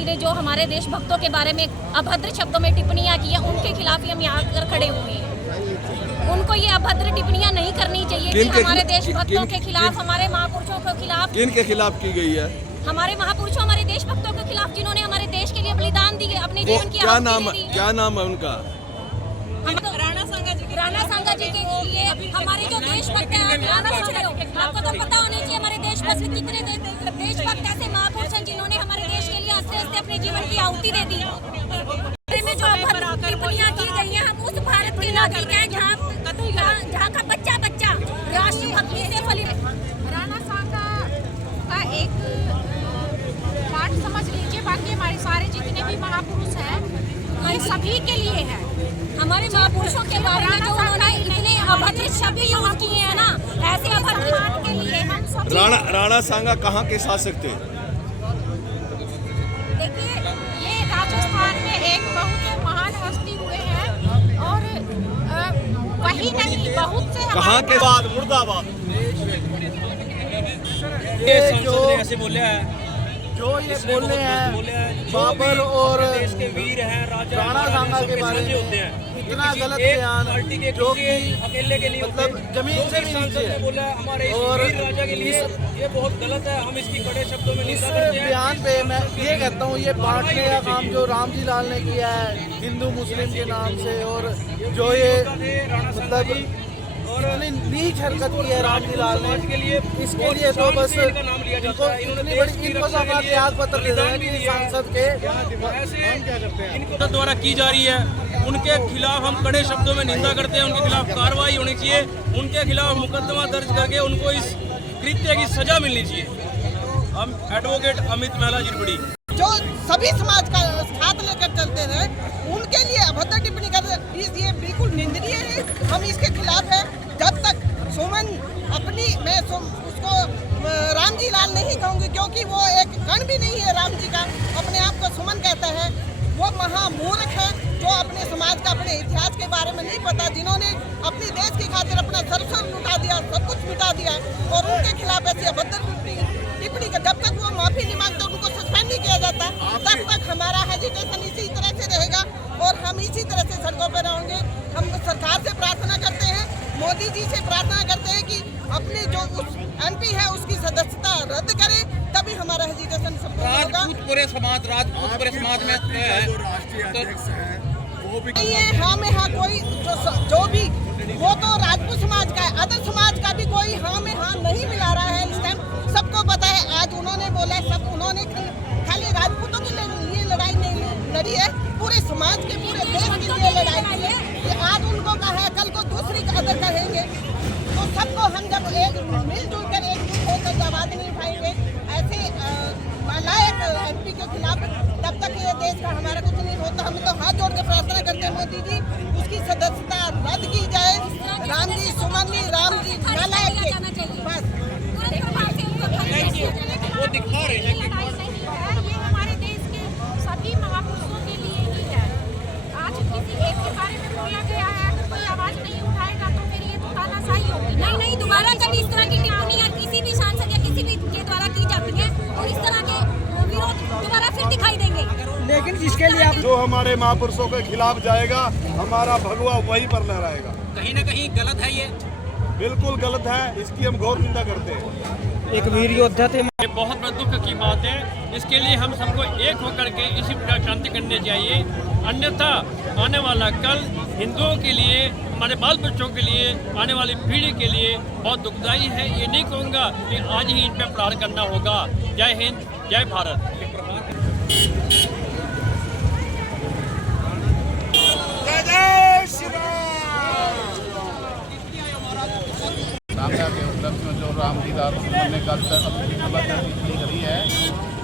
जी ने जो हमारे देशभक्तों के बारे में अभद्र शब्दों में टिप्पणियां की है, उनके खिलाफ ही हम यहाँ आकर खड़े हुए हैं। उनको ये अभद्र टिप्पणियां नहीं करनी चाहिए कि हमारे देशभक्तों के खिलाफ, हमारे महापुरुषों के खिलाफ। किन के खिलाफ की गई है? हमारे महापुरुषों, हमारे देशभक्तों के खिलाफ, जिन्होंने हमारे देश के लिए बलिदान दिए, अपने जीवन की क्या नाम है उनका? राणा सांगा जी के लिए हमारे जो देशभक्त हैं, आपको तो पता होना चाहिए हमारे देशभक्त कितने देशभक्त ऐसे महापुरुष हैं जिन्होंने हमारे देश के लिए हंसते हंसते अपने जीवन की आहुति दे दी। में जो टिप्पणियां की गई हैं, हम उस भारत के नागरिक हैं जहाँ का बच्चा राष्ट्रभक्ति से फलित। राणा सांगा का एक पाठ समझ लीजिए, बाकी हमारे सारे जितने भी महापुरुष हैं ये सभी के लिए है। हमारे महापुरुषों के बारे में जो उन्होंने इतने अभद्र शब्द यूज किए हैं ना, ऐसे अभद्र पाठ के लिए हम सब। राणा सांगा कहाँ के शासक थे? देखिए, ये राजस्थान में एक बहुत महान हस्ती हुए हैं और वही नहीं, बहुत से कहाँ के बाद मुर्दाबाद ये जो ऐसे बोले हैं, जो ये बोले हैं बाबर और देश के वीर हैं, राजा राणा सांगा के बारे में इतना गलत बयान जो कि अकेले के लिए मतलब जमीन से भी नीचे है बोला हमारे और वीर राजा के लिए, ये बहुत गलत है। हम इसकी कड़े शब्दों में इस निंदा करते हैं। बयान पे मैं ये कहता हूँ, ये बांटने का काम जो राम जी लाल ने किया है हिंदू मुस्लिम के नाम से, और जो ये मतलब इतनी नीच हरकत की है राम जी लाल ने, इसके लिए तो बस इनको इतनी बड़ी इनको अपना त्याग पत्र दे रहे हैं कि सांसद के इनको द्वारा की जा रही है, उनके खिलाफ हम कड़े शब्दों में निंदा करते हैं। उनके खिलाफ कार्रवाई होनी चाहिए, उनके खिलाफ मुकदमा दर्ज करके उनको इस कृत्य की सजा मिलनी चाहिए। हम एडवोकेट अमित महला जिरबड़ी जो सभी समाज का साथ लेकर चलते रहे, उनके लिए अभद्र टिप्पणी कर ये बिल्कुल निंदनीय है। हम इसके खिलाफ है। जब तक सुमन अपनी, मैं उसको राम जी लाल नहीं कहूँगी क्योंकि वो एक कण भी नहीं है राम जी का, अपने आप को सुमन कहता है। वो महामूर्ख है जो अपने समाज का, अपने इतिहास के बारे में नहीं पता, जिन्होंने अपने देश की खातिर अपना सर्वस्व लुटा दिया, सब कुछ मिटा दिया, और उनके खिलाफ ऐसी अभद्र टिप्पणी का जब तक वो माफी नहीं मांगते, उनको सस्पेंड नहीं किया जाता, तब तक हमारा हेजिटेशन इसी तरह से रहेगा और हम इसी तरह से सड़कों पर रहेंगे। हम सरकार से प्रार्थना करते हैं, मोदी जी से प्रार्थना करते हैं कि अपने जो उस MP है उसकी सदस्यता रद्द करे, तभी हमारा हेजिटेशन संपूर्ण होगा। राजपूत पूरे समाज में नहीं है हाँ में हाँ कोई जो भी, वो तो राजपूत समाज का है, अदर समाज का भी कोई हाँ में हाँ नहीं मिला रहा है। इस टाइम सबको पता है, आज उन्होंने बोला है, सब उन्होंने खाली राजपूतों के लिए लड़ाई नहीं लड़ी है, पूरे समाज के, पूरे देश के लिए लड़ाई की है। कि आज उनको कहा है, कल को दूसरी कदर कहेंगे, तो सबको हम जब एक मिलजुल कर एकजुट होकर आवाज नहीं उठाएंगे ऐसे नालायक MP के खिलाफ, तब तक ये देश का हमारा कुछ नहीं होता। हम तो हाथ जोड़ के प्रार्थना करते हैं मोदी जी, उसकी सदस्यता रद्द की जाए। राम जी, सुमन जी, राम जी नालायक बस वो दिखा रहे हैं कि ये हमारे देश के सभी महापुरुषों के लिए ही है। आज किसी एक के बारे में बोला गया है, अगर कोई आवाज नहीं उठाएगा तो फिर ये तो तानाशाही होगी। नहीं, दोबारा जब इस तरह की टिप्पणियां किसी भी सांसद या किसी भी के द्वारा की जाती है, और इस तरह के विरोध दोबारा फिर दिखाई देंगे। लेकिन जिसके लिए आप जो हमारे महापुरुषों के खिलाफ जाएगा, हमारा भगवा वहीं पर लहराएगा। कहीं ना कहीं गलत है, ये बिल्कुल गलत है, इसकी हम घोर निंदा करते हैं। एक वीर योद्धा थे। ये बहुत बड़ा दुख की बात है। इसके लिए हम सबको एक होकर के इसी प्रकार शांति करनी चाहिए, अन्यथा आने वाला कल हिंदुओं के लिए, हमारे बाल बच्चों के लिए, आने वाली पीढ़ी के लिए बहुत दुखदायी है। ये नहीं कहूँगा कि आज ही इन पर प्रहार करना होगा। जय हिंद, जय भारत। सांगा के उपलक्ष्य में जो राम जी लाल ने कल अभद्र टिप्पणी करी है,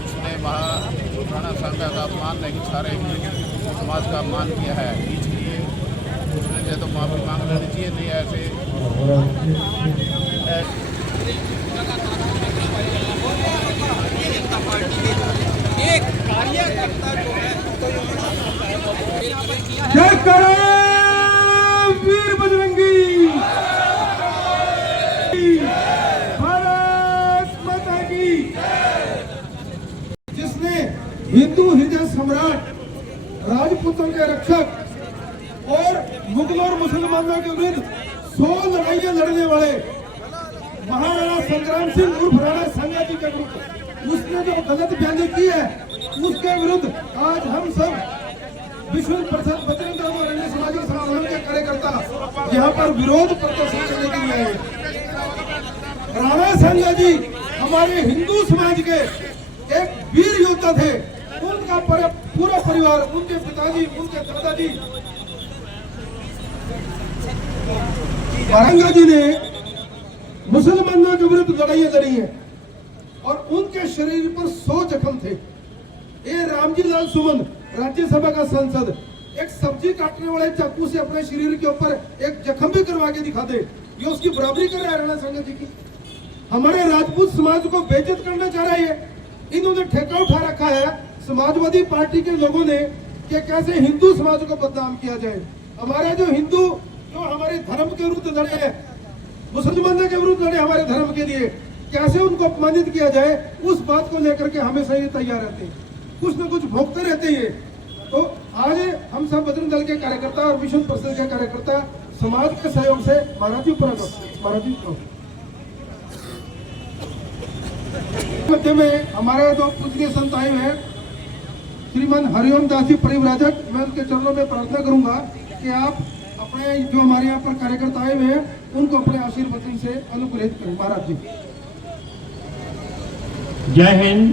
उसने वहाँ राणा सांगा का अपमान नहीं, सारे हिंदू समाज का अपमान किया है, नीच किए। उसने तो माफी मांग लेनी चाहिए, नहीं ऐसे एक कार्यकर्ता जो है जय करो वीर बजरंगी, भारत माता की। जिसने हिंदू सम्राट, राजपूतों के रक्षक और मुगलों और मुसलमानों के विरुद्ध 100 लड़ाइयां लड़ने वाले महाराणा संग्राम सिंह उर्फ राणा सांगा जी के विरुद्ध उसने जो गलत बयानी की है, उसके विरुद्ध आज हम सब विश्व प्रसाद बजरंग दल और अन्य सामाजिक संगठनों के कार्यकर्ता यहाँ पर विरोध प्रदर्शन करने के लिए आए। राणा सांगा जी हमारे हिंदू समाज के एक वीर योद्धा थे। उनका पूरा परिवार, उनके पिताजी, उनके दादाजी सांगा जी ने मुसलमानों के विरुद्ध लड़ाइयां लड़ी है और उनके शरीर पर 100 जख्म थे। ये रामजी लाल सुमन, राज्यसभा का सांसद, एक सब्जी काटने वाले चाकू से अपने शरीर के ऊपर एक जख्म भी करवा के दिखा दे, ये उसकी बराबरी कर रहा है राणा सांगा जी की। हमारे राजपूत समाज को बेइज्जत करना चाह रहा है। इन्होंने ठेका उठा रखा है समाजवादी पार्टी के लोगों ने कि कैसे हिंदू समाज को बदनाम किया जाए। हमारे जो हिंदू जो हमारे धर्म के विरुद्ध लड़े हैं, मुसलमानों के विरुद्ध लड़े हमारे धर्म के लिए, कैसे उनको अपमानित किया जाए, उस बात को लेकर के हमेशा ये तैयार रहते हैं, कुछ न कुछ भोगते रहते हैं। तो आज हम सब बजरंग दल के कार्यकर्ता और विश्व परिषद के कार्यकर्ता समाज के सहयोग से महाराज जी मध्य में हमारे जो पूजनीय संत आए हैं श्रीमान हरिओम दास जी परिव्राजक, मैं उनके चरणों में प्रार्थना करूंगा कि आप अपने जो हमारे यहाँ पर कार्यकर्ता आए हुए हैं उनको अपने आशीर्वचन से अनुग्रहित करें। महाराज जी जय हिंद,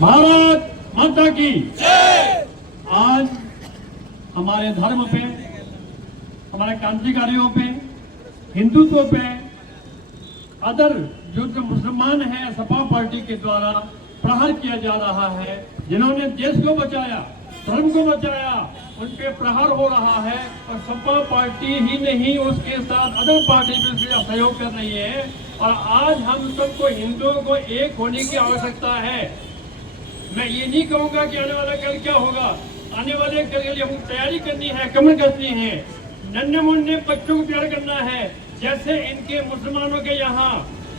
भारत माता की जय। आज हमारे धर्म पे, हमारे क्रांतिकारियों पे, हिंदुत्व पे अदर जो मुसलमान है सपा पार्टी के द्वारा प्रहार किया जा रहा है। जिन्होंने देश को बचाया, धर्म को बचाया, उन पे प्रहार हो रहा है और सपा पार्टी ही नहीं उसके साथ अदर पार्टी भी उसके सहयोग कर रही है। और आज हम सबको हिंदुओं को एक होने की आवश्यकता है। मैं ये नहीं कहूंगा कि आने वाला कल क्या होगा, आने वाले कल के लिए हमको तैयारी करनी है, कमर कसनी है, नन्हे मुन्ने बच्चों को प्यार करना है। जैसे इनके मुसलमानों के यहाँ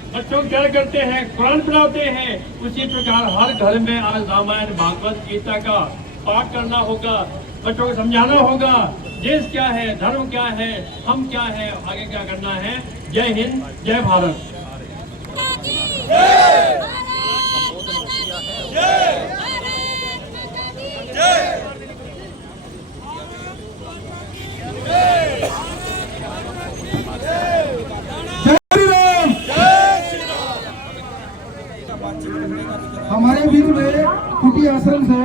बच्चों को प्यार करते हैं, कुरान पढ़ाते हैं, उसी प्रकार हर घर में आज रामायण भागवत गीता का पाठ करना होगा, बच्चों को समझाना होगा देश क्या है, धर्म क्या है, हम क्या है, आगे क्या करना है। जय हिंद, जय भारत। हमारे बीच में कुटी आश्रम से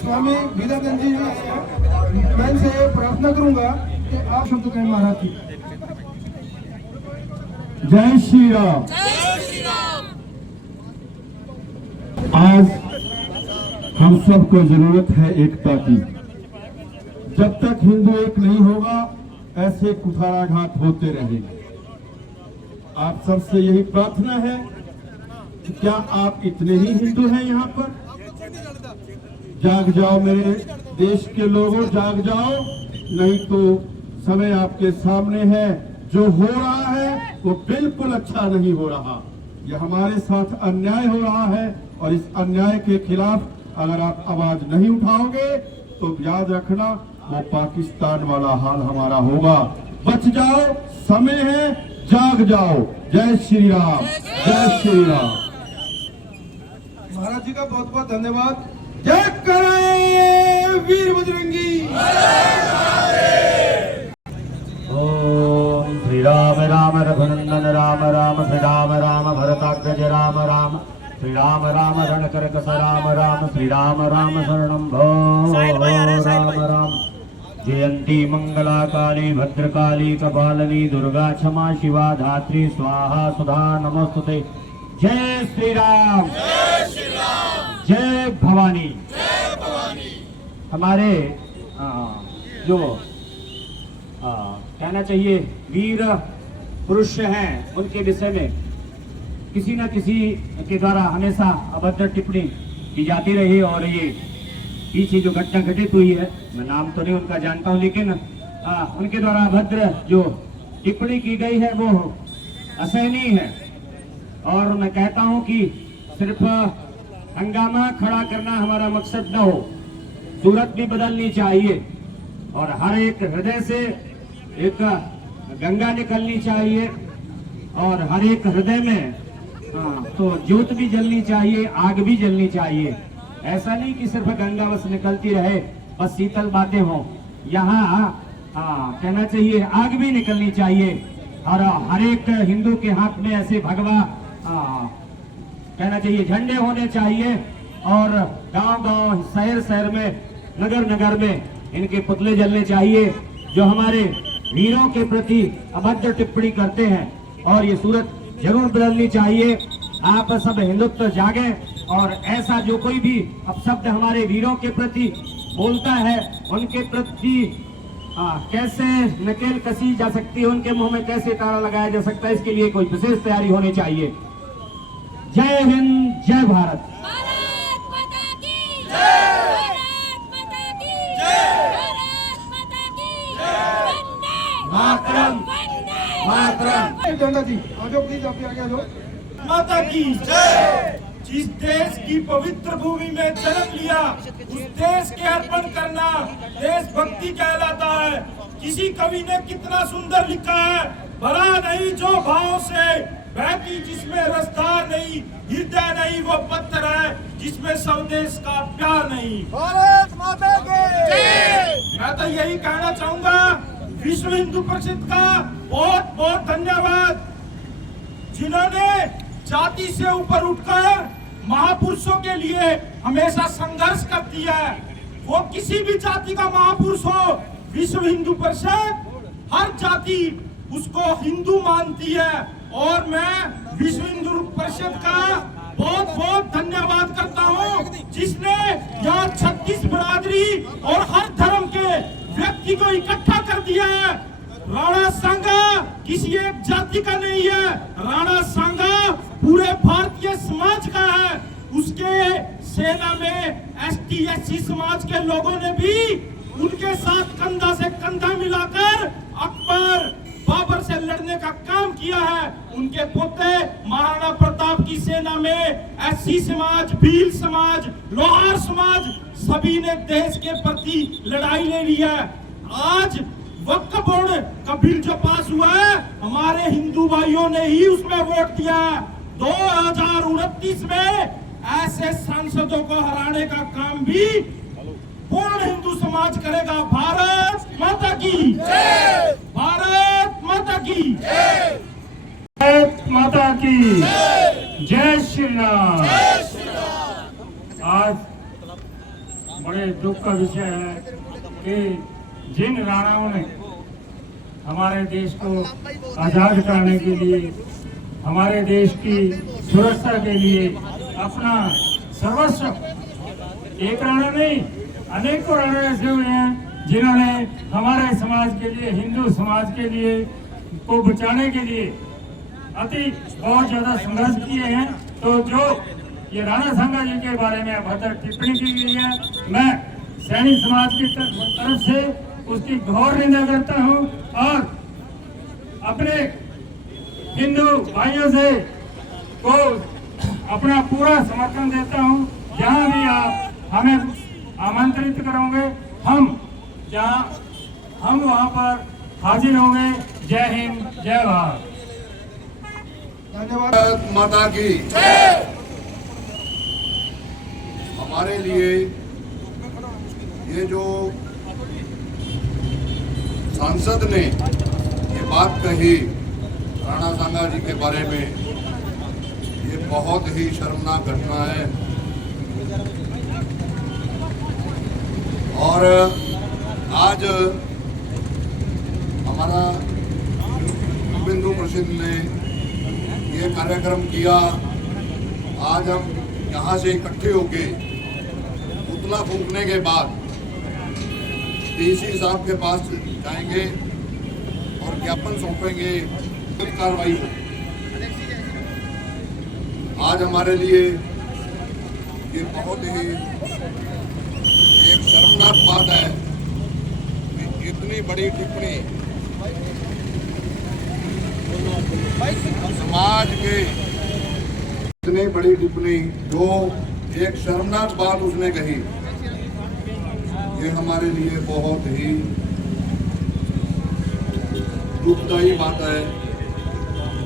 स्वामी वीरानंद जी मैं इनसे प्रार्थना करूंगा कि आप शब्द कहें महाराज जी। जय श्री राम। आज हम सबको जरूरत है एकता की। जब तक हिंदू एक नहीं होगा ऐसे कुठाराघात होते रहेंगे। आप सबसे यही प्रार्थना है कि क्या आप इतने ही हिंदू हैं यहाँ पर? जाग जाओ मेरे देश के लोगों, जाग जाओ, नहीं तो समय आपके सामने है। जो हो रहा है वो बिल्कुल अच्छा नहीं हो रहा। ये हमारे साथ अन्याय हो रहा है और इस अन्याय के खिलाफ अगर आप आवाज नहीं उठाओगे तो याद रखना वो पाकिस्तान वाला हाल हमारा होगा। बच जाओ, समय है, जाग जाओ। जय श्री राम, जय श्री राम। महाराज जी का बहुत बहुत धन्यवाद। जय करे वीर बजरंगी। ओम श्री राम राम रघुनंदन राम राम श्री राम राम भरताग्रज राम राम श्री राम राम रणकरकस राम राम श्री राम राम शरणं भो राम राम। जयंती मंगला काली भद्रकाली कपालिनी दुर्गा क्षमा शिवा धात्री स्वाहा सुधा नमोस्तुते। जय श्री राम, जय भवानी। हमारे जो कहना चाहिए वीर पुरुष हैं उनके विषय में किसी न किसी के द्वारा हमेशा अभद्र टिप्पणी की जाती रही और ये पीछे जो घटना घटित हुई है, मैं नाम तो नहीं उनका जानता हूं, लेकिन उनके द्वारा अभद्र जो टिप्पणी की गई है वो असहनीय है। और मैं कहता हूं कि सिर्फ हंगामा खड़ा करना हमारा मकसद न हो, सूरत भी बदलनी चाहिए और हर एक हृदय से एक गंगा निकलनी चाहिए और हर एक हृदय में तो ज्योत भी जलनी चाहिए, आग भी जलनी चाहिए। ऐसा नहीं कि सिर्फ गंगा बस निकलती रहे, बस शीतल बातें हों। यहाँ कहना चाहिए आग भी निकलनी चाहिए और हर एक हिंदू के हाथ में ऐसे भगवा कहना चाहिए झंडे होने चाहिए और गांव-गांव, शहर-शहर में, नगर-नगर में इनके पुतले जलने चाहिए जो हमारे वीरों के प्रति अभद्र टिप्पणी करते हैं। और ये सूरत जरूर बदलनी चाहिए। आप सब हिंदुत्व जागे और ऐसा जो कोई भी अपशब्द हमारे वीरों के प्रति बोलता है उनके प्रति कैसे नकेल कसी जा सकती है, उनके मुंह में कैसे ताला लगाया जा सकता है, इसके लिए कोई विशेष तैयारी होनी चाहिए। जय हिंद, जय भारत। भारत माता की जय, भारत माता की जय, भारत माता की जय, वंदे मातरम, वंदे मातरम। झंडा जी आजो प्लीज, आप आगे आ जाओ। माता की जय। जिस देश की पवित्र भूमि में जन्म लिया उस देश के अर्पण करना देशभक्ति कहलाता है। किसी कवि ने कितना सुंदर लिखा है, भरा नहीं जो भाव से बहती जिसमें रसदार नहीं, हृदय नहीं वो पत्थर है जिसमें स्वदेश का प्यार नहीं। भारत माता की जय। मैं तो यही कहना चाहूंगा, विश्व हिंदू परिषद का बहुत बहुत धन्यवाद, जिन्होंने जाति से ऊपर उठकर महापुरुषों के लिए हमेशा संघर्ष करती है। वो किसी भी जाति का महापुरुष हो, विश्व हिंदू परिषद हर जाति उसको हिंदू मानती है और मैं विश्व हिंदू परिषद का बहुत बहुत धन्यवाद करता हूँ, जिसने यहाँ 36 बिरादरी और हर धर्म के व्यक्ति को इकट्ठा कर दिया है। राणा सांगा किसी एक जाति का नहीं है, राणा सांगा पूरे भारतीय समाज का है। उसके सेना में एसटी एससी समाज के लोगों ने भी उनके साथ कंधा से कंधा मिलाकर अकबर बाबर से लड़ने का काम किया है। उनके पोते महाराणा प्रताप की सेना में एससी समाज, भील समाज, लोहार समाज सभी ने देश के प्रति लड़ाई ले ली है। आज वक्फ बोर्ड का बिल जो पास हुआ है, हमारे हिंदू भाइयों ने ही उसमें वोट दिया है। 2029 में ऐसे सांसदों को हराने का काम भी पूर्ण हिंदू समाज करेगा। भारत माता की जय, भारत माता की जय, भारत माता की जय श्री राम। आज बड़े दुख का विषय है कि जिन राणाओं ने हमारे देश को आजाद कराने के लिए, हमारे देश की सुरक्षा के लिए अपना सर्वस्व, एक राणा नहीं अनेकों राणा ऐसे हुए हैं जिन्होंने हमारे समाज के लिए, हिंदू समाज के लिए को बचाने के लिए बहुत ज्यादा संघर्ष किए हैं। तो जो ये राणा सांगा जी के बारे में अभद्र टिप्पणी की गई है, मैं सैनिक समाज की तरफ से उसकी घोर निंदा करता हूं और अपने हिंदू भाइयों से को अपना पूरा समर्थन देता हूं। जहां भी आप हमें आमंत्रित करोगे, हम वहां पर हाजिर होंगे। जय हिंद, जय भारत। धन्यवाद। भारत माता की जय। हमारे लिए ये जो सांसद ने ये बात कही राणा सांगा जी के बारे में, ये बहुत ही शर्मनाक घटना है। और आज हमारा हिंदू परिषद ने ये कार्यक्रम किया। आज हम यहाँ से इकट्ठे होके पुतला फूंकने के बाद डीसी साहब के पास जाएंगे और ज्ञापन सौंपेंगे, कार्रवाई हो। आज हमारे लिए ये बहुत ही एक शर्मनाक बात है कि इतनी बड़ी टिप्पणी समाज के, इतनी बड़ी टिप्पणी जो एक शर्मनाक बात उसने कही। ये हमारे लिए बहुत ही दुखदायी बात है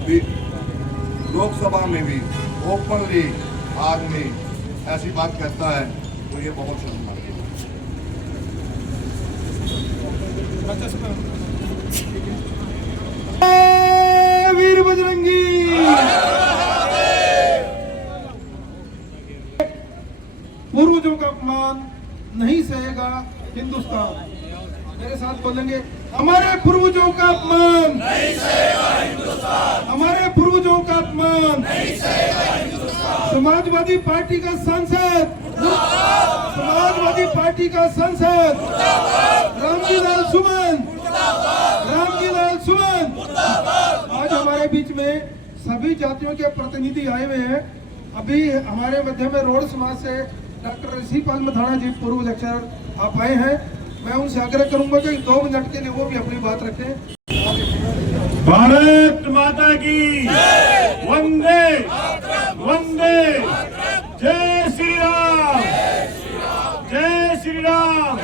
कि लोकसभा में भी ओपनली आदमी ऐसी बात कहता है, तो ये बहुत शर्मनाक है। वीर बजरंगी पूर्वजों का अपमान नहीं सहेगा हिंदुस्तान। मेरे साथ बोलेंगे, हमारे पूर्वजों का अपमान नहीं सहेगा हिंदुस्तान, हमारे पूर्वजों का अपमान नहीं सहेगा हिंदुस्तान। समाजवादी पार्टी का सांसद, समाजवादी पार्टी का सांसद रामजी लाल सुमन, रामजी लाल सुमन। आज हमारे बीच में सभी जातियों के प्रतिनिधि आए हुए हैं। अभी हमारे मध्य में रोड समाज से डॉक्टर ऋषिपाल मथाना जी पूर्व लेक्चरर आप आए हैं। मैं उनसे आग्रह करूंगा कि 2 मिनट के लिए वो भी अपनी बात रखें। भारत माता की वंदे वंदे, जय श्री राम, जय श्री राम।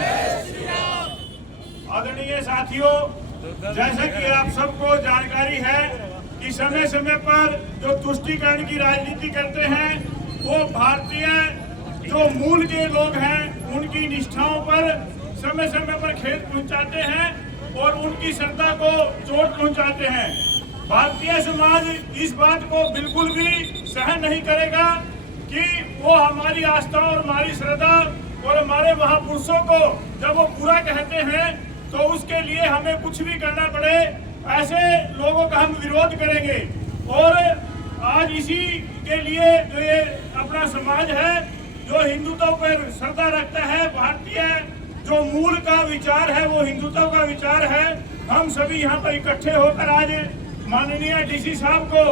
आदरणीय साथियों, जैसा कि आप सबको जानकारी है कि समय समय पर जो तुष्टीकरण की राजनीति करते हैं वो भारतीय जो मूल के लोग हैं उनकी निष्ठाओं पर समय समय पर खेद पहुंचाते हैं और उनकी श्रद्धा को चोट पहुंचाते हैं। भारतीय समाज इस बात को बिल्कुल भी सहन नहीं करेगा कि वो हमारी आस्था और हमारी श्रद्धा और हमारे महापुरुषों को जब वो पूरा कहते हैं तो उसके लिए हमें कुछ भी करना पड़े, ऐसे लोगों का हम विरोध करेंगे। और आज इसी के लिए जो ये अपना समाज है जो हिंदुत्व पर श्रद्धा रखता है, भारतीय जो मूल का विचार है वो हिंदुत्व का विचार है, हम सभी यहाँ पर इकट्ठे होकर आज माननीय डीसी साहब को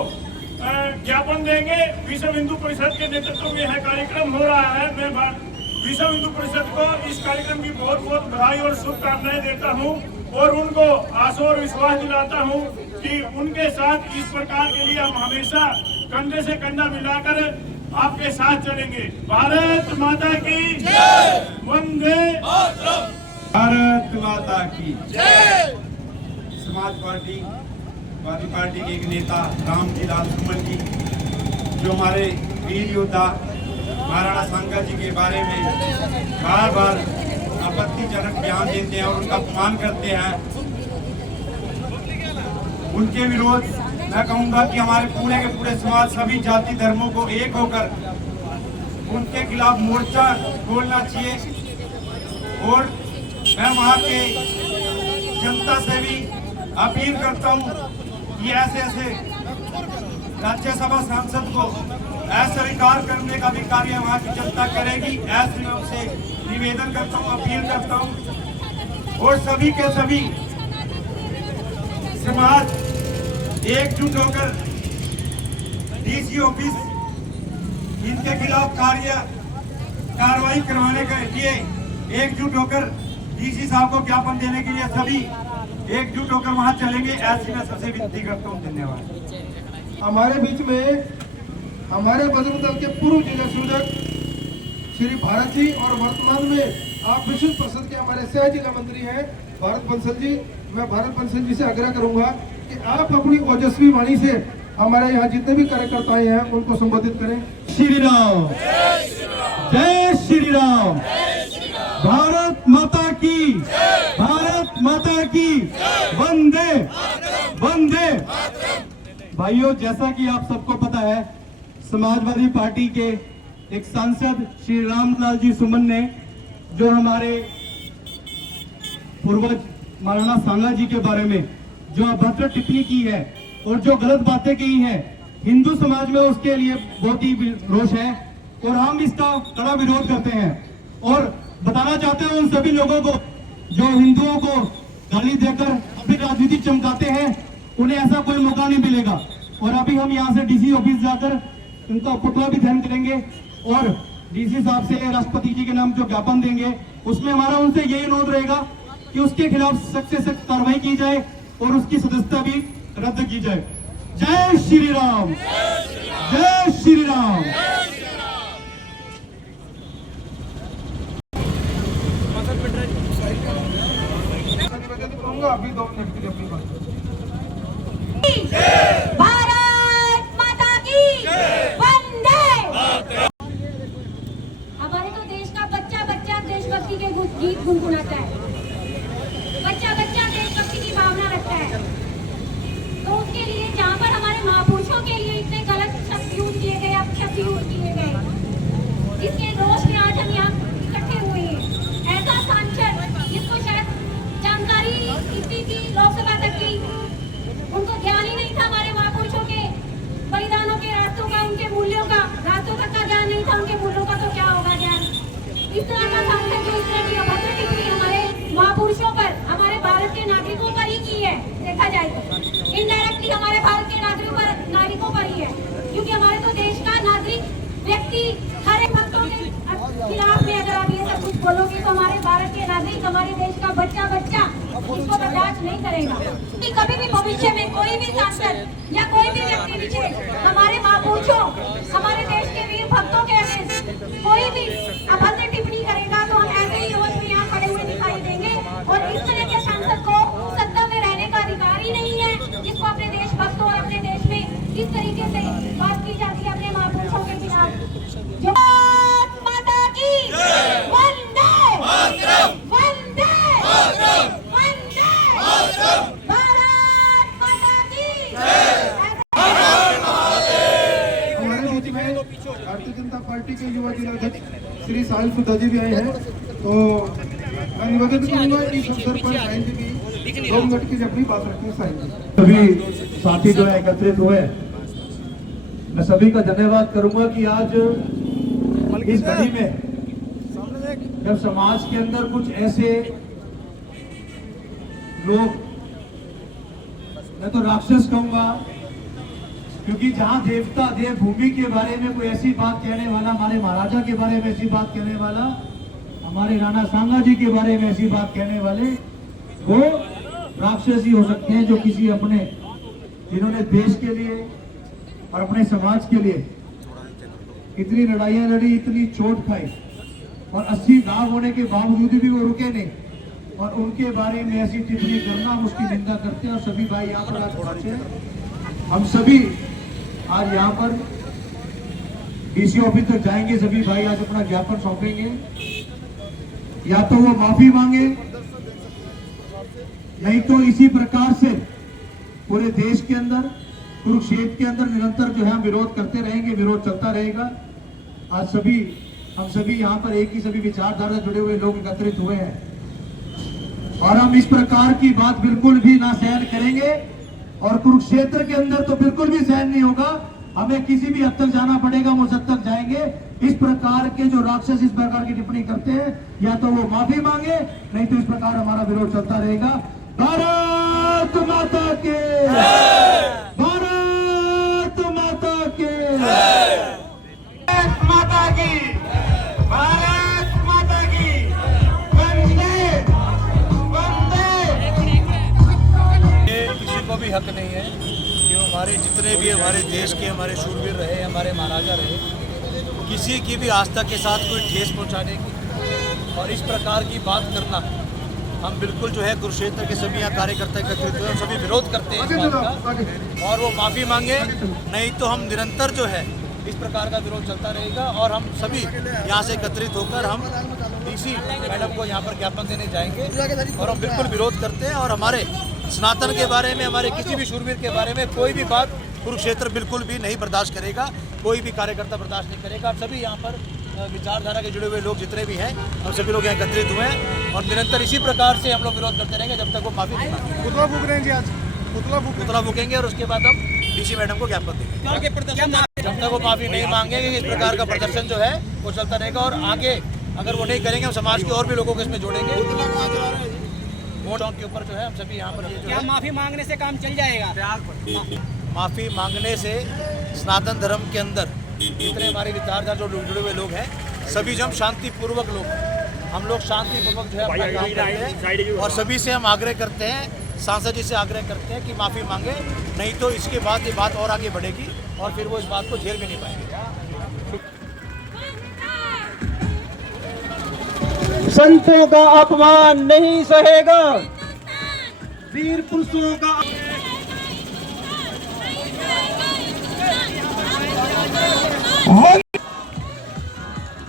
ज्ञापन देंगे। विश्व हिंदू परिषद के नेतृत्व में यह कार्यक्रम हो रहा है। मैं विश्व हिंदू परिषद को इस कार्यक्रम की बहुत बहुत बधाई और शुभकामनाएं देता हूं और उनको आशा और विश्वास दिलाता हूं कि उनके साथ इस प्रकार के लिए हम हमेशा कंधे से कंधा मिलाकर आपके साथ चलेंगे। भारत माता की जय, वंदे मातरम, भारत माता की जय। समाजवादी पार्टी के एक नेता रामजी लाल सुमन जी जो हमारे वीर योद्धा महाराणा सांगा जी के बारे में बार बार आपत्तिजनक बयान देते हैं और उनका अपमान करते हैं, उनके विरोध मैं कहूंगा कि हमारे पूरे के पूरे समाज सभी जाति धर्मों को एक होकर उनके खिलाफ मोर्चा खोलना चाहिए। और मैं वहां के जनता से भी अपील करता हूं कि ऐसे ऐसे राज्यसभा सांसद को अस्वीकार करने का भी कार्य वहाँ की जनता करेगी, ऐसे मैं उनसे निवेदन करता हूँ, अपील करता हूँ। और सभी के सभी समाज एकजुट होकर डीसी ऑफिस इनके खिलाफ कार्रवाई करवाने के लिए एकजुट होकर डीसी साहब को ज्ञापन देने के लिए सभी एकजुट होकर वहाँ चलेंगे, ऐसी मैं सबसे विनती करता हूँ। धन्यवाद। हमारे बीच में हमारे बजरंग दल के पूर्व जिला संयोजक श्री भारत जी और वर्तमान में आप विश्व परिषद के हमारे सह जिला मंत्री हैं भारत बंसल जी। मैं भारत बंसल जी से आग्रह करूंगा कि आप अपनी ओजस्वी वाणी से हमारे यहाँ जितने भी कार्यकर्ता हैं उनको संबोधित करें। श्री राम, जय श्री राम, भारत माता की, भारत माता की, वंदे वंदे। भाइयों, जैसा कि आप सबको पता है, समाजवादी पार्टी के एक सांसद श्री रामलाल जी सुमन ने जो हमारे पूर्वज महाराणा सांगा जी के बारे में जो अभद्र टिप्पणी की है और जो गलत बातें की हैं, हिंदू समाज में उसके लिए बहुत ही रोष है और हम इसका कड़ा विरोध करते हैं। और बताना चाहते हैं उन सभी लोगों को जो हिंदुओं को गाली देकर अपनी राजनीति चमकाते हैं, उन्हें ऐसा कोई मौका नहीं मिलेगा। और अभी हम यहाँ से डीसी ऑफिस जाकर उनका पुतला भी दहन करेंगे और डीसी साहब से राष्ट्रपति जी के नाम जो ज्ञापन देंगे उसमें हमारा उनसे यही अनुरोध रहेगा कि उसके खिलाफ सख्त से सख्त कार्रवाई की जाए और उसकी सदस्यता भी रद्द की जाए। जय श्री राम, जय श्री राम। मसल गीत गुनगुनाता है, बच्चा बच्चा देशभक्ति की भावना रखता है। तो उसके लिए जहाँ पर हमारे महापुरुषों के लिए इतने गलत शब्द यूज किए गए, अपशब्द यूज किए गए, इसके रोष में आज हम यहाँ इकट्ठे हुए हैं। ऐसा सांसद जिसको शायद जानकारी इतनी थी लोकसभा तक की, उनको ज्ञान ही नहीं था हमारे महापुरुषों के बलिदानों के रास्तों का, उनके मूल्यों का, रास्तों तक का ज्ञान नहीं था, उनके मूल्यों का तो क्या होगा ज्ञान। इस तरह का सांसद जो इस तरह की अभद्र टिप्पणी हमारे महापुरुषों पर, हमारे भारत के नागरिकों पर ही की है, देखा जाए तो इनडायरेक्टली हमारे भारत के नागरिकों पर ही है, क्योंकि हमारे तो देश का नागरिक व्यक्ति हर एक भक्तों के खिलाफ में अगर आप ये सब कुछ बोलोगे तो हमारे भारत के नागरिक, हमारे देश का बच्चा इसको बर्दाश्त नहीं करेगा। कि कभी भी भविष्य में कोई भी सांसद या कोई भी व्यक्ति नीचे हमारे महापुरुषों, हमारे देश के वीर भक्तों के अगेंस्ट कोई भी अभद्र टिप्पणी करेगा तो हम ऐसे ही रोज में यहाँ खड़े हुए दिखाई देंगे। और इस तरह के सांसद को सत्ता में रहने का अधिकार ही नहीं है, जिसको अपने देशभक्तों और अपने देश में किस तरीके से बात की जाती है अपने महापुरुषों के खिलाफ। जो माता की वंदे मातरम, वंदे मातरम, वंदे मातरम, भारत माता की हमारे बीच में भारतीय जनता पार्टी के युवा जिलाध्यक्ष श्री साहिल सुद्धा जी भी आए हैं, तो मैं निवेदन करूंगा कि इस अवसर पर साहिल जी भी 2 मिनट की अपनी बात रखें। साहिल जी, सभी साथी जो है एकत्रित हुए, मैं सभी का धन्यवाद करूंगा कि आज इस घड़ी में जब समाज के अंदर कुछ ऐसे लोग, मैं तो राक्षस कहूंगा, क्योंकि जहां देवता देवभूमि के बारे में कोई ऐसी बात कहने वाला, हमारे महाराजा के बारे में ऐसी बात कहने वाला, हमारे राणा सांगा जी के बारे में ऐसी बात कहने वाले, वो राक्षस ही हो सकते हैं, जो किसी अपने, जिन्होंने देश के लिए और अपने समाज के लिए इतनी लड़ाइयां लड़ी, इतनी चोट खाई, और 80 घाव होने के बावजूद भी वो रुके नहीं, और उनके बारे में ऐसी टिप्पणी करना, हम उसकी निंदा करते हैं। और सभी भाई यहाँ पर आज पहुंचे, हम सभी आज यहाँ पर डीसी ऑफिस तक जाएंगे, सभी भाई आज अपना ज्ञापन सौंपेंगे, या तो वो माफी मांगे, नहीं तो इसी प्रकार से पूरे देश के अंदर, कुरुक्षेत्र के अंदर निरंतर जो है हम विरोध करते रहेंगे, विरोध चलता रहेगा। आज हम सभी यहाँ पर एक ही सभी विचारधारा से जुड़े हुए लोग एकत्रित हुए हैं, और हम इस प्रकार की बात बिल्कुल भी ना सहन करेंगे, और कुरुक्षेत्र के अंदर तो बिल्कुल भी सहन नहीं होगा। हमें किसी भी हद तक जाना पड़ेगा, वो हद तक जाएंगे। इस प्रकार के जो राक्षस इस प्रकार की टिप्पणी करते हैं, या तो वो माफी मांगे, नहीं तो इस प्रकार हमारा विरोध चलता रहेगा। भारत माता के, भारत माता के, भारत माता की, भारत माता की, वंदे वंदे। किसी को भी हक नहीं है कि हमारे जितने भी हमारे देश के हमारे शूरवीर रहे, हमारे महाराजा रहे, किसी की भी आस्था के साथ कोई ठेस पहुंचाने की और इस प्रकार की बात करना, हम बिल्कुल जो है कुरुक्षेत्र के सभी यहाँ कार्यकर्ता एकत्रित हुए, सभी विरोध करते हैं इस बात का, और वो माफी मांगे, नहीं तो हम निरंतर जो है इस प्रकार का विरोध चलता रहेगा। और हम सभी यहाँ से एकत्रित होकर हम डीसी मैडम को यहाँ पर ज्ञापन देने जाएंगे, और हम बिल्कुल विरोध करते हैं। और हमारे सनातन के बारे में, हमारे किसी भी शूरवीर के बारे में कोई भी बात कुरुक्षेत्र बिल्कुल भी नहीं बर्दाश्त करेगा, कोई भी कार्यकर्ता बर्दाश्त नहीं करेगा। सभी यहाँ पर विचारधारा के जुड़े हुए लोग जितने भी हैं, हम सभी लोग यहाँ एकत्रित हुए हैं, और निरंतर इसी प्रकार से हम लोग विरोध करते रहेंगे जब तक वो माफी नहीं मांगेंगे। पुतला फूक रहे हैं जी, आज पुतला फूकेंगे, और उसके बाद हम डीसी मैडम को ज्ञापन देंगे। जब तक वो माफी नहीं मांगेंगे, इस प्रकार का प्रदर्शन जो है वो चलता रहेगा। और आगे अगर वो नहीं करेंगे, हम समाज के और भी लोगों को इसमें जोड़ेंगे। वोट के ऊपर जो है हम सभी यहाँ पर ये जो है, माफी मांगने से काम चल जाएगा? माफी मांगने से सनातन धर्म के अंदर जितने हमारे विचारधारा जो जुड़े हुए लोग हैं, सभी जो हम शांतिपूर्वक लोग, हम लोग शांतिपूर्वक जो है अपना काम करते हैं, और सभी से हम आग्रह करते हैं, सांसद जी से आग्रह करते हैं कि माफी मांगे, नहीं तो इसके बाद ये बात और आगे बढ़ेगी, और फिर वो इस बात को झेल भी नहीं पाएंगे। संतों का अपमान नहीं सहेगा, वीर पुरुषों का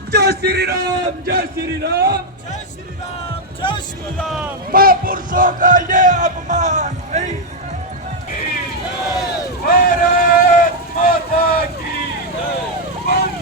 जय श्री राम, जय श्री राम, जय श्री राम, जय श्री राम। महापुरुषों का ये अपमान नहीं। भारत माता की जय।